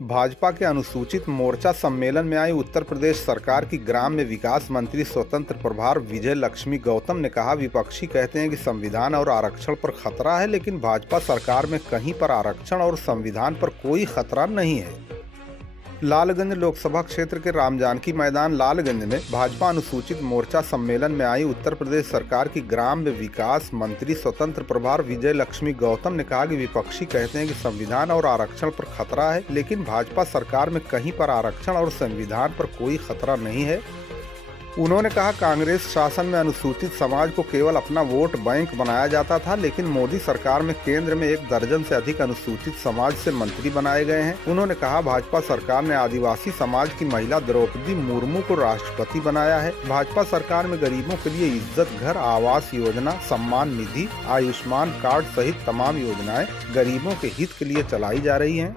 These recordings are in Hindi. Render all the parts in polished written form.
भाजपा के अनुसूचित मोर्चा सम्मेलन में आई उत्तर प्रदेश सरकार की ग्राम्य विकास मंत्री स्वतंत्र प्रभार विजय लक्ष्मी गौतम ने कहा, विपक्षी कहते हैं कि संविधान और आरक्षण पर खतरा है, लेकिन भाजपा सरकार में कहीं पर आरक्षण और संविधान पर कोई खतरा नहीं है। लालगंज लोकसभा क्षेत्र के रामजानकी मैदान लालगंज में भाजपा अनुसूचित मोर्चा सम्मेलन में आई उत्तर प्रदेश सरकार की ग्राम्य विकास मंत्री स्वतंत्र प्रभार विजय लक्ष्मी गौतम ने कहा कि विपक्षी कहते हैं कि संविधान और आरक्षण पर खतरा है, लेकिन भाजपा सरकार में कहीं पर आरक्षण और संविधान पर कोई खतरा नहीं है। उन्होंने कहा, कांग्रेस शासन में अनुसूचित समाज को केवल अपना वोट बैंक बनाया जाता था, लेकिन मोदी सरकार में केंद्र में 1 दर्जन से अधिक अनुसूचित समाज से मंत्री बनाए गए हैं। उन्होंने कहा, भाजपा सरकार ने आदिवासी समाज की महिला द्रौपदी मुर्मू को राष्ट्रपति बनाया है। भाजपा सरकार में गरीबों के लिए इज्जत घर, आवास योजना, सम्मान निधि, आयुष्मान कार्ड सहित तमाम योजनाएं गरीबों के हित के लिए चलाई जा रही हैं।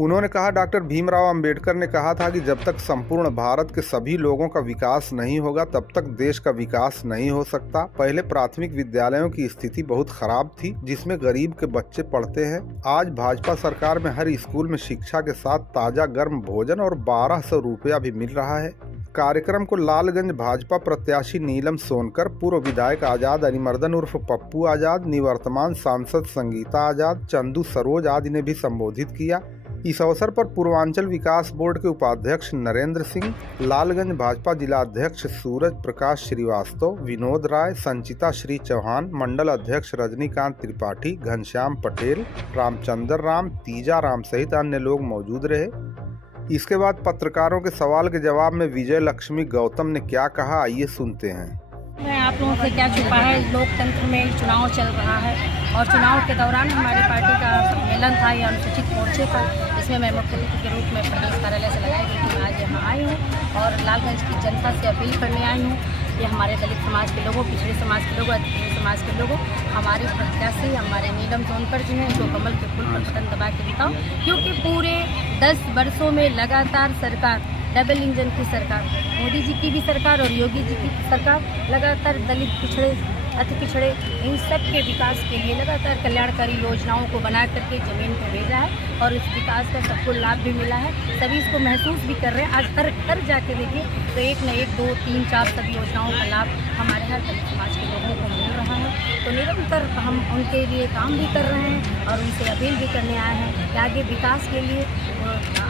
उन्होंने कहा, डॉक्टर भीमराव अंबेडकर ने कहा था कि जब तक संपूर्ण भारत के सभी लोगों का विकास नहीं होगा तब तक देश का विकास नहीं हो सकता। पहले प्राथमिक विद्यालयों की स्थिति बहुत खराब थी, जिसमें गरीब के बच्चे पढ़ते हैं। आज भाजपा सरकार में हर स्कूल में शिक्षा के साथ ताजा गर्म भोजन और 1200 रुपया भी मिल रहा है। कार्यक्रम को लालगंज भाजपा प्रत्याशी नीलम सोनकर, पूर्व विधायक आजाद अरिमर्दन उर्फ पप्पू आजाद, निवर्तमान सांसद संगीता आजाद, चंदू सरोज आदि ने भी संबोधित किया। इस अवसर पर पूर्वांचल विकास बोर्ड के उपाध्यक्ष नरेंद्र सिंह, लालगंज भाजपा जिला अध्यक्ष सूरज प्रकाश श्रीवास्तव, विनोद राय, संचिता श्री चौहान, मंडल अध्यक्ष रजनीकांत त्रिपाठी, घनश्याम पटेल, रामचंद्र राम, तीजा राम सहित अन्य लोग मौजूद रहे। इसके बाद पत्रकारों के सवाल के जवाब में विजय लक्ष्मी गौतम ने क्या कहा, आइए सुनते हैं। मैं आप लोगों से क्या छुपा है, लोकतंत्र में चुनाव चल रहा है और चुनाव के दौरान हमारी पार्टी का सम्मेलन था या अनुसूचित मोर्चे का, इसमें मैं मुख्य अतिथि के रूप में प्रदेश कार्यालय से लगाई गई कि मैं आज यहाँ आई हूँ और लालगंज की जनता से अपील करने आई हूँ कि हमारे दलित समाज के लोगों, पिछड़े समाज के लोगों, अतिथि समाज के लोगों, हमारे प्रत्याशी हमारे नीलम सोनकर जी हैं, जो कमल के फूल पर बटन दबा के दिखाओ, क्योंकि पूरे 10 वर्षों में लगातार सरकार, डबल इंजन की सरकार, मोदी जी की भी सरकार और योगी जी की सरकार लगातार दलित, पिछड़े, अति पिछड़े, इन सब के विकास के लिए लगातार कल्याणकारी योजनाओं को बना करके ज़मीन पर भेजा है और इस विकास का सबको लाभ भी मिला है। सभी इसको महसूस भी कर रहे हैं। आज घर जाके देखिए तो 1 न 1, 2, 3, 4 सभी योजनाओं का लाभ हमारे हर दलित समाज के लोगों को मिल रहा है। तो निरंतर हम उनके लिए काम भी कर रहे हैं और उनसे अपील भी करने आए हैं कि आगे विकास के लिए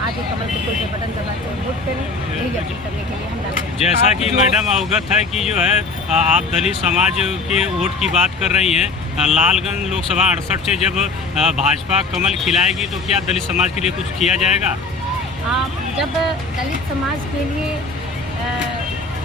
आगे कमल के फूल के बटन दबा के वोट करें, यही अपील करने के लिए हम लाए। जैसा कि मैडम अवगत है कि जो है आप दलित समाज के वोट की बात कर रही हैं, लालगंज लोकसभा 68 से जब भाजपा कमल खिलाएगी तो क्या दलित समाज के लिए कुछ किया जाएगा? जब दलित समाज के लिए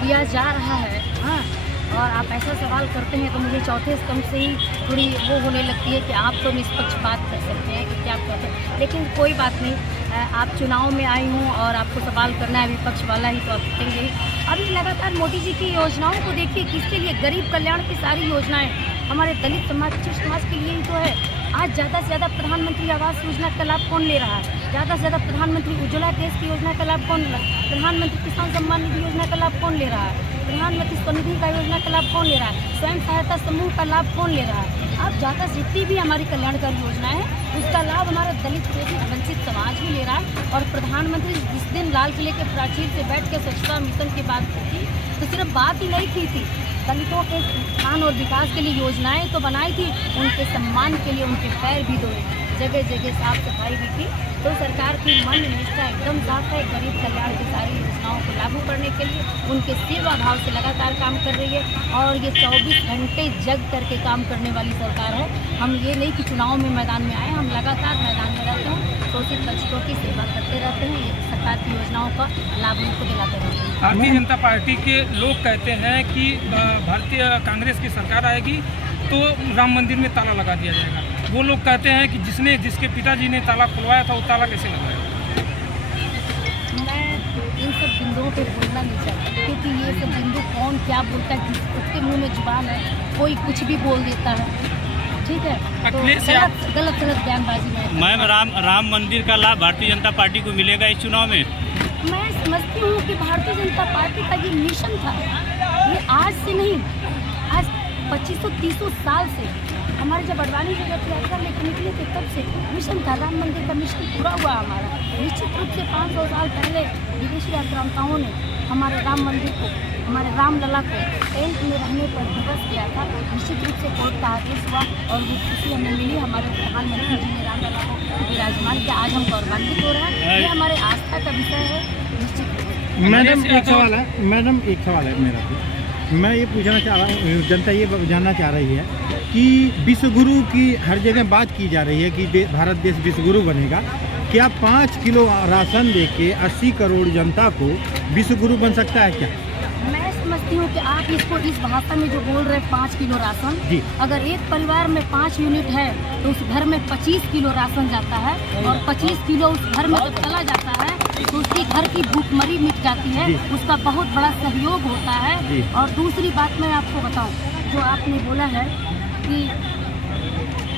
किया जा रहा है, हाँ, और आप ऐसा सवाल करते हैं तो मुझे चौथे स्तंभ से ही थोड़ी वो होने लगती है कि आप तो निष्पक्ष बात कर सकते हैं कि क्या आप कहते हैं, लेकिन कोई बात नहीं। आप चुनाव में आई हूँ और आपको सवाल करना है विपक्ष वाला ही, तो आप करेंगे। अभी लगातार मोदी जी की योजनाओं को देखिए, किसके लिए? गरीब कल्याण की सारी योजनाएं हमारे दलित समाज, पिछड़े समाज के लिए ही तो है। आज ज़्यादा से ज़्यादा प्रधानमंत्री आवास योजना का लाभ कौन ले रहा है? ज़्यादा से ज़्यादा प्रधानमंत्री उज्ज्वला गैस की योजना का लाभ कौन ले रहा है? प्रधानमंत्री किसान सम्मान निधि योजना का लाभ कौन ले रहा है? प्रधानमंत्री स्वनिधि का योजना का लाभ कौन ले रहा है? स्वयं सहायता समूह का लाभ कौन ले रहा है? अब ज़्यादा जितनी भी हमारी कल्याणकारी योजना है उसका लाभ हमारा दलित वंचित समाज भी ले रहा है। और प्रधानमंत्री जिस दिन लाल किले के प्राचीर से बैठ के स्वच्छता मिशन की बात की तो सिर्फ बात ही नहीं की थी, दलितों के उत्थान और विकास के लिए योजनाएं तो बनाई थी, उनके सम्मान के लिए उनके पैर भी धोए, जगह जगह साफ सफाई भी की। तो सरकार की मन निष्ठा एकदम साफ है, गरीब कल्याण की सारी योजनाओं को लागू करने के लिए उनके सेवा भाव से लगातार काम कर रही है और ये 24 घंटे जग करके काम करने वाली सरकार है। हम ये नहीं कि चुनाव में मैदान में आए, हम लगातार मैदान में रहते हैं, शोषित बच्चों की सेवा करते रहते हैं, ये सरकार की योजनाओं का लाभ उनको दिलाते रहते हैं। भारतीय जनता पार्टी के लोग कहते हैं कि भारतीय कांग्रेस की सरकार आएगी तो राम मंदिर में ताला लगा दिया जाएगा। वो लोग कहते हैं कि जिसके पिताजी ने ताला खुलवाया था वो ताला कैसे लगाया? मैं इन सब बिंदुओं पे बोलना नहीं चाहती, क्योंकि ये सब बिंदु कौन क्या बोलता है, उसके मुंह में जुबान है, कोई कुछ भी बोल देता है, ठीक है? तो गलत बयानबाजी में। मैम, राम मंदिर का लाभ भारतीय जनता पार्टी को मिलेगा इस चुनाव में? मैं समझती हूँ कि भारतीय जनता पार्टी का ये मिशन था, ये आज से नहीं, आज 2500-30 साल से हमारे जब अडवाणी जी रथ यात्रा लेकर निकले थे तब से मिशन था। राम मंदिर का मिशन पूरा हुआ हमारा। निश्चित रूप से 500 साल पहले विदेशी आक्रांताओं ने हमारे राम मंदिर को, हमारे रामलला को टेंट में रहने पर दिवस किया था। निश्चित रूप से कोर्ट का आदेश हुआ और वो खुशी हमें मिली। हमारे प्रधानमंत्री जी ने रामलला को विराजमान किया। आज हम गौरवान्वित हो रहे हैं। ये हमारे आस्था का विषय है। निश्चित रूप से मैडम एक सवाल है मेरा। मैं ये पूछना चाह रहा हूँ, जनता ये जानना चाह रही है कि विश्व गुरु की हर जगह बात की जा रही है कि भारत देश विश्व गुरु बनेगा। क्या 5 किलो राशन देके 80 करोड़ जनता को विश्व गुरु बन सकता है क्या? मैं समझती हूँ कि आप इसको इस भाषा में जो बोल रहे हैं 5 किलो राशन, अगर एक परिवार में 5 यूनिट है तो उस घर में 25 किलो राशन जाता है और 25 किलो उस घर में जब चला जाता है तो उसके घर की भूखमरी मिट जाती है। उसका बहुत बड़ा सहयोग होता है। और दूसरी बात मैं आपको बताऊं, जो आपने बोला है कि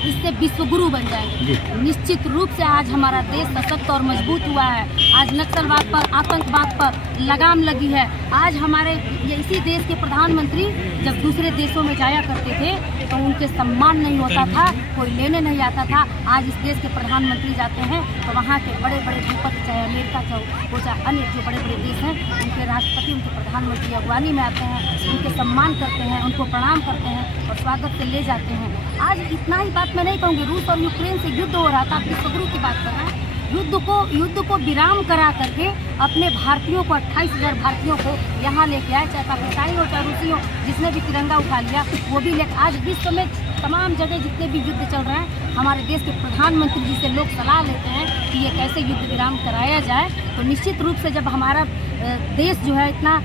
इससे विश्व गुरु बन जाएंगे, निश्चित रूप से आज हमारा देश सशक्त और मजबूत हुआ है। आज नक्सलवाद पर, आतंकवाद पर लगाम लगी है। आज हमारे इसी देश के प्रधानमंत्री जब दूसरे देशों में जाया करते थे तो उनके सम्मान नहीं होता था, कोई लेने नहीं आता था। आज इस देश के प्रधानमंत्री जाते हैं तो वहाँ के बड़े बड़े भूपति, चाहे अमेरिका हो चाहे अन्य जो बड़े बड़े देश हैं, उनके राष्ट्रपति, उनके प्रधानमंत्री अगवानी में आते हैं, उनके सम्मान करते हैं, उनको प्रणाम करते हैं और स्वागत से ले जाते हैं। आज इतना ही बात मैं नहीं कहूँगी। रूस और यूक्रेन से युद्ध हो रहा था, आप विश्व गुरु की बात कर रहे हैं। युद्ध को विराम करा करके अपने भारतीयों को, 28,000 भारतीयों को यहाँ लेके आए, चाहे पाकिस्तानी हो चाहे रूसी हो, जिसने भी तिरंगा उठा लिया वो भी लेकर। आज विश्व में तमाम जगह जितने भी युद्ध चल रहे हैं, हमारे देश के प्रधानमंत्री जी से लोग सलाह लेते हैं कि ये कैसे युद्ध विराम कराया जाए। तो निश्चित रूप से जब हमारा देश जो है इतना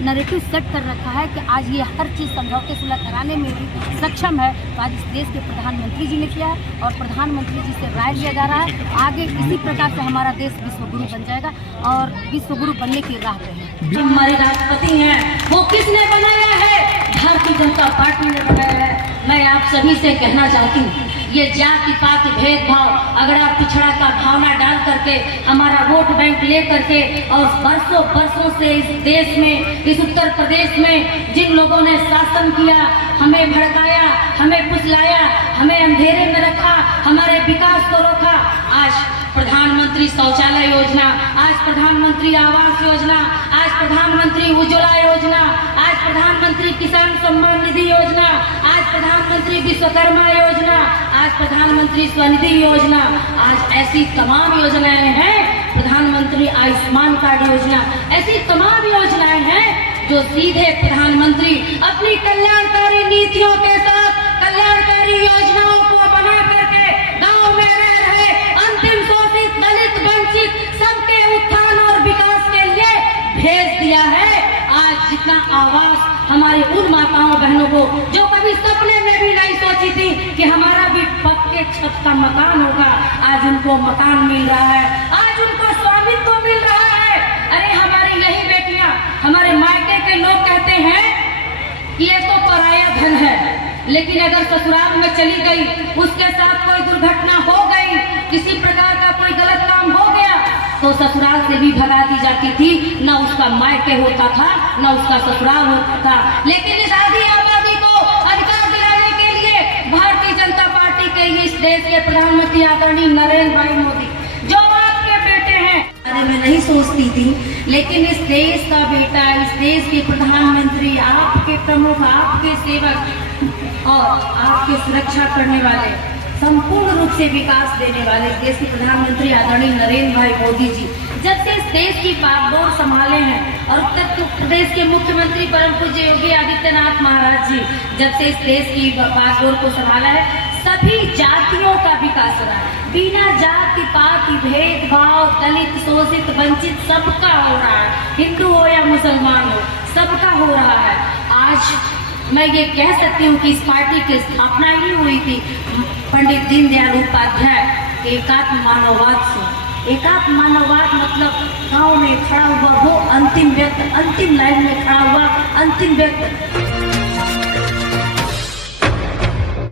नैरेटिव सेट कर रखा है कि आज ये हर चीज़ समझौते सुलह कराने में भी सक्षम है, तो आज इस देश के प्रधानमंत्री जी ने किया है और प्रधानमंत्री जी से राय लिया जा रहा है। आगे इसी प्रकार से हमारा देश विश्व गुरु बन जाएगा और विश्व गुरु बनने की राह पे है। जो हमारे राष्ट्रपति हैं वो किसने बनाया है? भारतीय जनता पार्टी ने बनाया है। मैं आप सभी से कहना चाहती हूँ, ये जाति पाति भेदभाव, अगर आप पिछड़ा का भावना डाल करके हमारा वोट बैंक ले करके और बरसों से इस देश में, इस उत्तर प्रदेश में जिन लोगों ने शासन किया, हमें भड़काया, हमें फुसलाया, हमें अंधेरे में रखा, हमारे विकास को रोका। आज प्रधानमंत्री शौचालय योजना, आज प्रधानमंत्री आवास योजना, आज प्रधानमंत्री उज्ज्वला योजना, आज प्रधानमंत्री किसान सम्मान निधि योजना, आज प्रधानमंत्री विश्वकर्मा योजना, आज प्रधानमंत्री स्वनिधि योजना, आज ऐसी तमाम योजनाएं हैं, प्रधानमंत्री आयुष्मान कार्ड योजना, ऐसी तमाम योजनाएं हैं जो सीधे प्रधानमंत्री अपनी कल्याणकारी नीतियों के साथ कल्याणकारी योजनाओं को बना करके गाँव में रह रहे अंतिम शोषित, दलित, वंचित सबके उत्थान और विकास के लिए भेज दिया है। आज जितना आवास हमारे उन माताओं बहनों को जो कभी सपने में भी नहीं सोची थी कि हमारा भी पक्के छत का मकान होगा, आज उनको मकान मिल रहा है, आज उनको स्वामित्व मिल रहा है। अरे हमारी यही बेटियां, हमारे मायके के लोग कहते हैं कि ये तो पराया धन है, लेकिन अगर ससुराल में चली गई, उसके साथ कोई दुर्घटना हो गई, किसी प्रकार का कोई गलत काम हो गया तो ससुराल से भी भगा दी जाती थी, न उसका मायके होता था न उसका ससुराल होता था। लेकिन इस आधी आबादी को अधिकार दिलाने के लिए भारतीय जनता पार्टी के इस देश के प्रधानमंत्री आदरणीय नरेंद्र भाई मोदी, जो आपके बेटे हैं, बारे में नहीं सोचती थी, लेकिन इस देश का बेटा, इस देश के प्रधानमंत्री, आपके प्रमुख, आपके सेवक और आपकी सुरक्षा करने वाले, संपूर्ण रूप से विकास देने वाले इस देश के प्रधानमंत्री आदरणीय नरेंद्र भाई मोदी जी जब से इस देश की बागडोर संभाले हैं और उत्तर प्रदेश के मुख्यमंत्री परम पूज्य योगी आदित्यनाथ महाराज जी जब से इस देश की बागडोर को संभाला है, सभी जातियों का विकास हो रहा है, बिना जाति पाति भेदभाव, दलित, शोषित, वंचित सबका हो रहा है, हिंदू हो या मुसलमान हो, सबका हो रहा है। आज मैं ये कह सकती हूँ कि इस पार्टी की स्थापना ही हुई थी पंडित दीनदयाल उपाध्याय एकात्म मानववाद से। एकात्म मानववाद मतलब गांव में खड़ा हुआ वो अंतिम व्यक्ति, अंतिम लाइन में खड़ा हुआ अंतिम व्यक्ति।